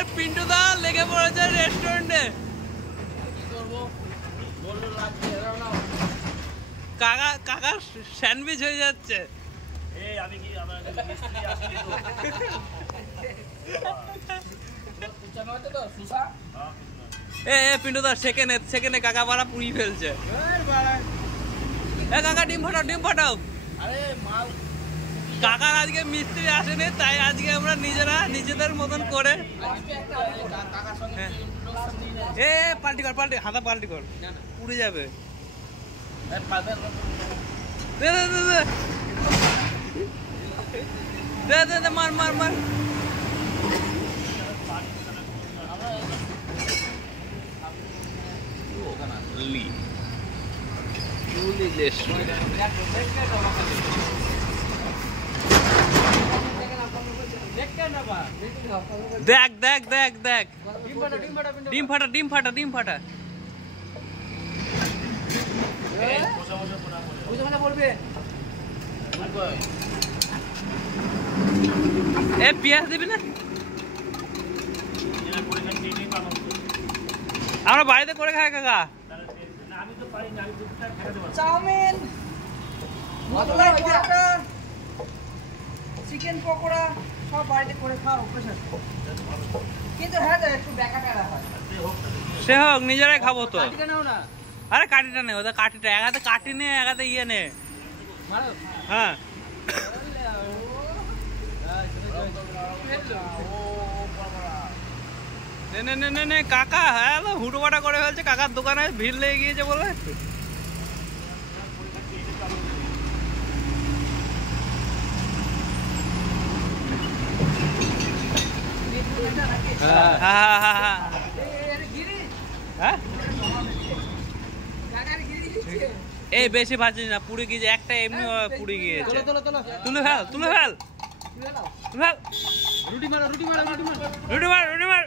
আমাদের পিন্টু দা লেগে পড়েছে রেস্টুরেন্টে। কাকা কাকা স্যান্ডউইচ হয়ে যাচ্ছে। পিন্টু দা সেকেন্ডে কাকা পাড়া পুড়িয়ে ফেলছে। কাকা ডিম ফাটাও, ডিম ফাটাও। কাকার আজকে মিস্ত্রি আসেনি, তাই আজকে আমরা নিজেদের মতন করে পাল্টি কর, হাতা পাল্টি কর, পুড়ে যাবে। মার মার মার। দেখ দেখ দেখ দেখ, ডিম ফাটা ডিম ফাটা ডিম ফাটা। পেঁয়াজ দিবি না? আমরা বাড়িতে করে খাই কাকা। চাউমিন, চিকেন পকোড়া সব বাড়িতে করে খাওয়া অভ্যাস আছে, কিন্তু হ্যাঁ একটু ব্যাকা টাকা হয়। সে হোক, নিজেরাই খাবো তো। আরে কাঠিটা নে, ওদের কাঠিটা এক হাতে কাটি নে, এক হাতে ইয়ে নে। হ্যাঁ নে কাকা। হ্যাঁ হুটোপাটা করে ফেলছে, কাকার দোকানে ভিড় লেগে গিয়েছে বলে। এই বেশি ভাজিস না, পুড়ে গিয়েছে একটা, এমনি পুড়ে গিয়েছে। তুলে ফেল, তুলে ফেল, রুটি মার, রুটি মার, রুটি মার, রুটি মার,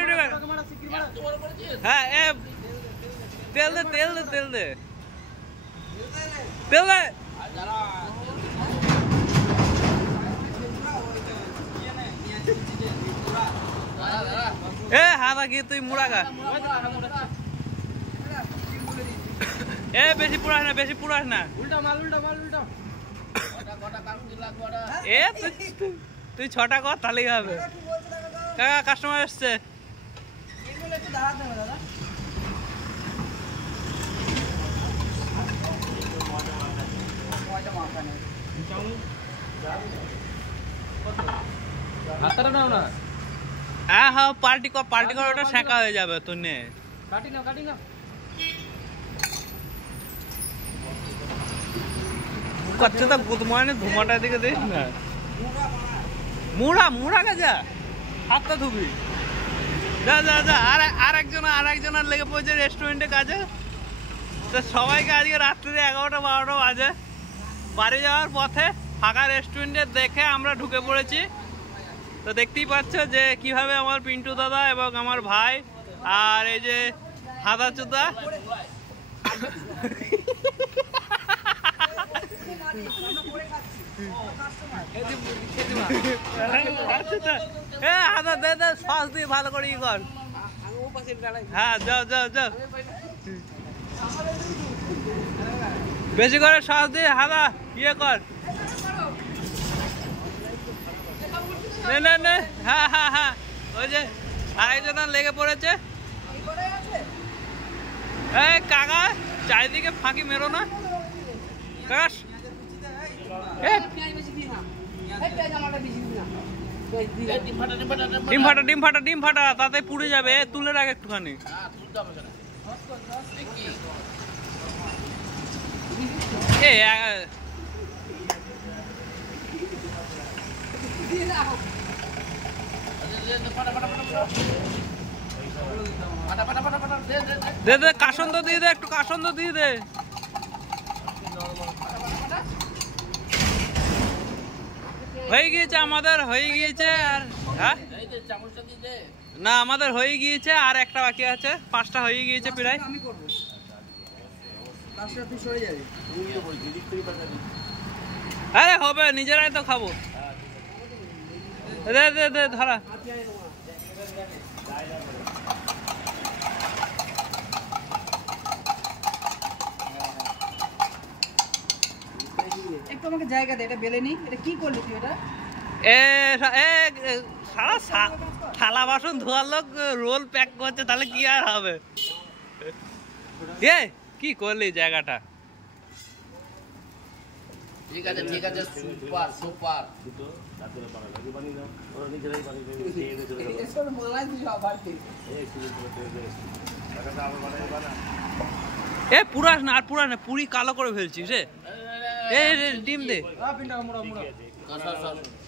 রুটি মার। হ্যাঁ তেল দে, তেল দে, তেল দে, তেল দে। হাতা কি তুই মুড়াগা? বেশি পুরাস না, বেশি পুরাস না। উল্টা মাল, উল্টা মাল, উল্টা। তুই 6টা কর, তাহলেই হবে। কাকা কাস্টমার এসছে। হ্যাঁ পাল্টি কর, পাল্টি কর, ওটা সেঁকা হয়ে যাবে। তুই নে, কাটি না, কাটি না। করছে তো গুদমানে, ধুমাটার দিকে দিস না। মুড়া মুড়া গেছা, হাতটা ধুবি। যা যা যা। আর একজনের লেগে পড়েছে রেস্টুরেন্টে কাজে। তো সবাইকে আজকে রাত্রিরে 11টা 12টা বাজে বাড়ি যাওয়ার পথে ফাঁকা রেস্টুরেন্টে দেখে আমরা ঢুকে পড়েছি। তো দেখতেই পাচ্ছ যে কিভাবে আমার পিন্টু দাদা এবং আমার ভাই আর এই যে হাদা চুদা সস দিয়ে ভালো করে ই কর। হ্যাঁ যাও যাও যাও, বেশি করে সস দিয়ে হাদা ইয়ে কর। হ্যাঁ হ্যাঁ হ্যাঁ, ওই যে আরেকজন লেগে পড়েছে। এই কাকা চারিদিকে ফাঁকি মেরো না কাকা। ডিম ফাটা, ডিম ফাটা, ডিম ফাটা, তাতে পুড়ে যাবে। তুলে রাখ একটুখানি। দে দে, কাসন্দ দিয়ে দে, একটু কাসন্দ দিয়ে দে। হয়ে গিয়েছে আমাদের, হয়ে গিয়েছে। আর হ্যাঁ না, আমাদের হয়ে গিয়েছে, আর একটা বাকি আছে। 5টা হয়ে গিয়েছে প্রায়। আরে হবে, নিজেরাই তো খাবো। দে দে দে ধরা একটু আমাকে জায়গা দে, এটা বেলে নি। এটা কি করলি তুই এটা? সারা থালা বাসন ধোয়ার লোক রোল প্যাক করছে, তাহলে কি আর হবে? এ কি করলি জায়গাটা? ঠিক আছে সুপার সুপার। এ পুরাস না, আর পুরাস না, পুরি কালো করে ফেলছিস রে। এ ডিম দে,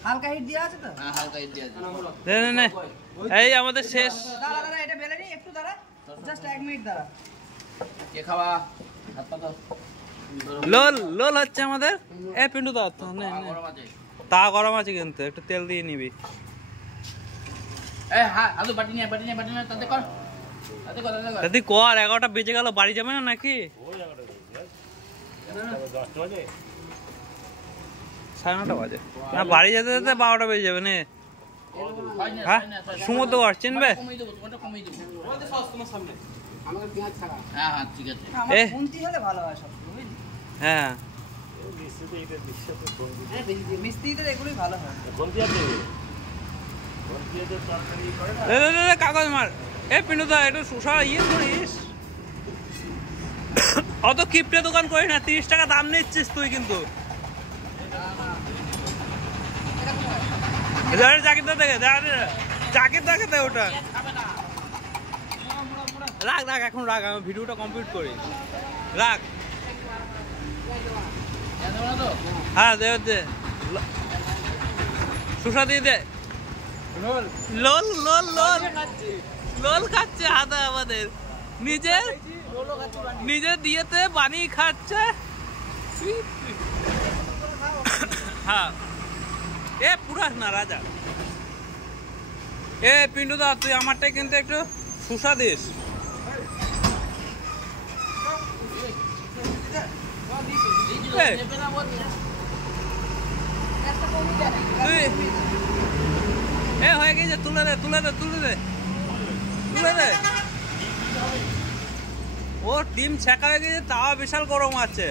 হালকা হিট দেওয়া আছে তো? হ্যাঁ হালকা হিট দেওয়া আছে। দে নে নে। এই আমাদের শেষ। দাঁড়া দাঁড়া, এটা বেলে নি, একটু দাঁড়া, জাস্ট 1 মিনিট দাঁড়া। কে খাওয়া হাত পা দাও। লোল লোল হচ্ছে আমাদের। এ পিন্টু দা তো নে নে। গরম আছে। তা গরম আছে কিন্তু একটু তেল দিয়ে নিবি। এ হ্যাঁ আলু বাটি নিয়ে তাতে কর। দাদি কর, 11টা বেজে গেল, বাড়ি যাবে না নাকি? 9:30 বাজে না, বাড়ি যেতে যেতে 12টা বেজে যাবে না। হ্যাঁ সমুদ্র ঘাট চিনবে? হ্যাঁ হ্যাঁ ঠিক আছে। আমার খুন্তি হলে ভালো হয় সব, বুঝলি? হ্যাঁ মিস্ত্রিদের এগুলোই ভালো হয়। কাগজ মার। এ পিন্টু দা একটু শসা ইয়ে করিস। অত কিপটে দোকান করিস না, 30 টাকা দাম নিচ্ছিস তুই কিন্তু। জাকিরদা দেখে জাকিরদা খেতে ওটা রাখ রাখ, এখন রাখ, আমি ভিডিওটা কমপ্লিট করি। রাখ। হ্যাঁ দে দে, শসা দিয়ে দে। লোল লোল লোল লোল খাচ্ছে হাতে আমাদের, নিজের দিয়েতে বানিয়ে খাচ্ছে। হ্যাঁ এ পুরাস না রাজা। এ পিন্টু দা তুই আমারটাই কিন্তু একটু শসা দিস। তুই এ হয়ে গেছে, তুলে দে তুলে দে তুলে দে তুলে দে। ও ডিম ছেঁকা হয়ে গেছে, তাওয়া বিশাল গরম আছে।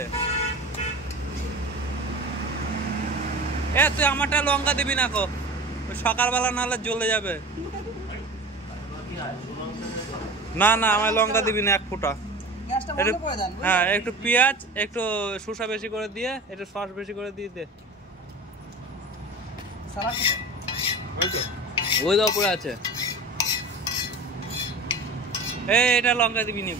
এ তুই আমারটা লঙ্কা দিবি না কো, সকালবেলা নাহলে জ্বলে যাবে। না না আমার লঙ্কা দিবি না, 1 ফুটা। হ্যাঁ একটু পেঁয়াজ, একটু শসা বেশি করে দিয়ে, একটু সস বেশি করে দিয়ে দে। ওই তো উপরে আছে। এই এটা লঙ্কা দিবি নি?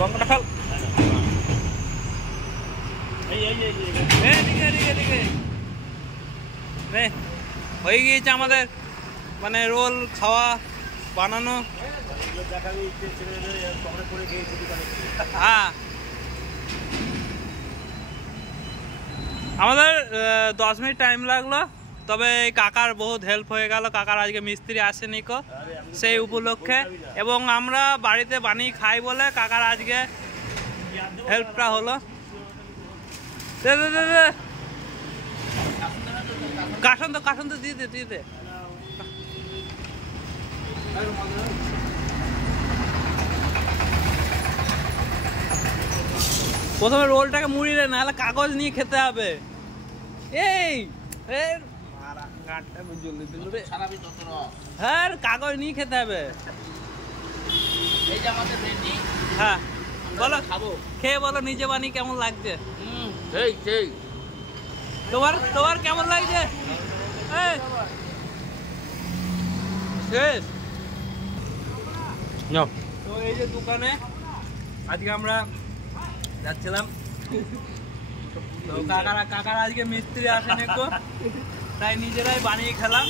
লঙ্কাটা ফেল। হয়ে গিয়েছে আমাদের মানে রোল খাওয়া বানানো। হ্যাঁ আমাদের 10 মিনিট টাইম লাগলো, তবে কাকার বহুত হেল্প হয়ে গেল। কাকার আজকে মিস্ত্রি আসেনি কো, সেই উপলক্ষে, এবং আমরা বাড়িতে বানিয়ে খাই বলে কাকার আজকে হেল্পটা হলো। কাশন তো দিয়ে দে দিয়ে দে। প্রথমে রোলটাকে মুড়িয়ে, নাহলে কাগজ নিয়ে খেতে হবে। এই হ্যাঁ কাগজ নিয়ে খেতে হবে। হ্যাঁ বলো, খাবো খেয়ে বলো নিজে বানিয়ে কেমন লাগছে। তোমার কেমন লাগছে? শেষ। তো এই যে দোকানে আজকে আমরা যাচ্ছিলাম, তো কাকার আজকে মিস্ত্রি আসেনি তো, তাই নিজেরাই বানিয়ে খেলাম।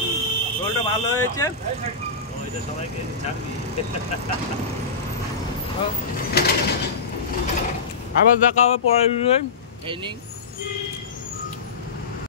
রোলটা ভালো হয়েছে। আবার দেখা হবে পরের ভিডিওয়।